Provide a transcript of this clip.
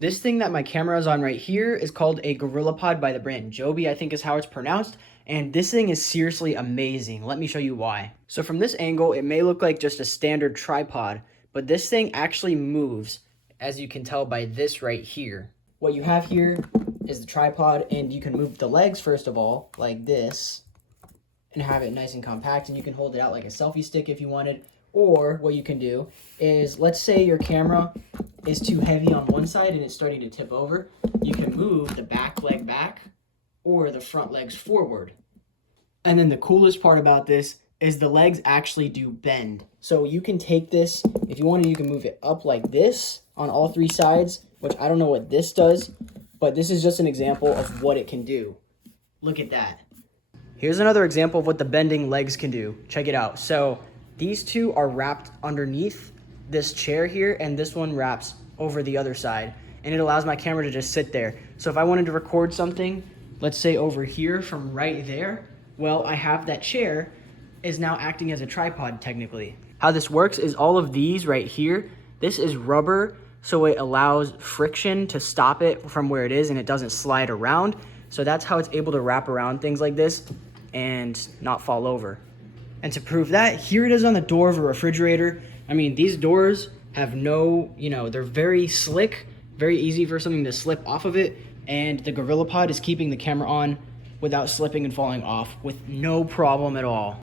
This thing that my camera is on right here is called a Gorillapod by the brand Joby, I think is how it's pronounced. And this thing is seriously amazing. Let me show you why. So from this angle, it may look like just a standard tripod, but this thing actually moves, as you can tell by this right here. What you have here is the tripod, and you can move the legs first of all, like this, and have it nice and compact, and you can hold it out like a selfie stick if you wanted. Or what you can do is, let's say your camera is too heavy on one side and it's starting to tip over, you can move the back leg back or the front legs forward. And then the coolest part about this is the legs actually do bend. So you can take this, if you wanted, you can move it up like this on all three sides, which I don't know what this does, but this is just an example of what it can do. Look at that. Here's another example of what the bending legs can do. Check it out. So these two are wrapped underneath this chair here, and this one wraps over the other side, and it allows my camera to just sit there. So if I wanted to record something, let's say over here from right there, well, I have that chair is now acting as a tripod technically. How this works is all of these right here, this is rubber, so it allows friction to stop it from where it is and it doesn't slide around. So that's how it's able to wrap around things like this and not fall over. And to prove that, here it is on the door of a refrigerator. I mean, these doors have no, they're very slick, very easy for something to slip off of it. And the Gorillapod is keeping the camera on without slipping and falling off with no problem at all.